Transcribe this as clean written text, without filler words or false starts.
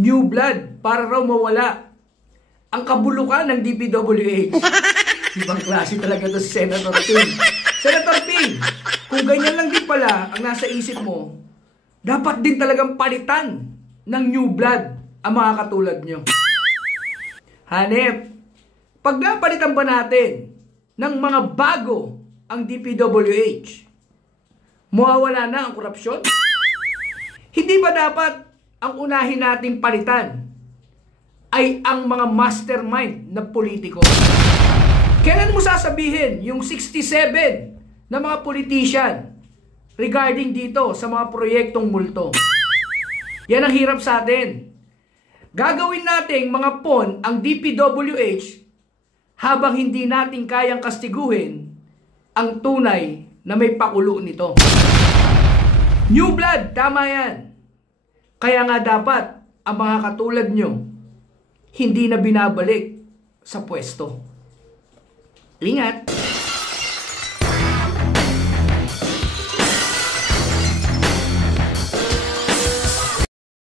New blood para raw mawala ang kabulukan ng DPWH. Ibang klase talaga ito si Senator Ping. Senator Ping, kung ganyan lang din pala ang nasa isip mo, dapat din talagang palitan ng new blood ang mga katulad nyo. Hanep, pag napalitan ba natin ng mga bago ang DPWH, mawawala na ang korupsyon? Hindi ba dapat ang unahin nating palitan ay ang mga mastermind na politiko? Kailan mo sasabihin yung 67 na mga politician regarding dito sa mga proyektong multo? Yan ang hirap sa atin. Gagawin nating mga pon ang DPWH habang hindi natin kayang kastiguhin ang tunay na may pakulo nito. New blood, tama yan. Kaya nga dapat ang mga katulad nyo hindi na binabalik sa pwesto. Ingat!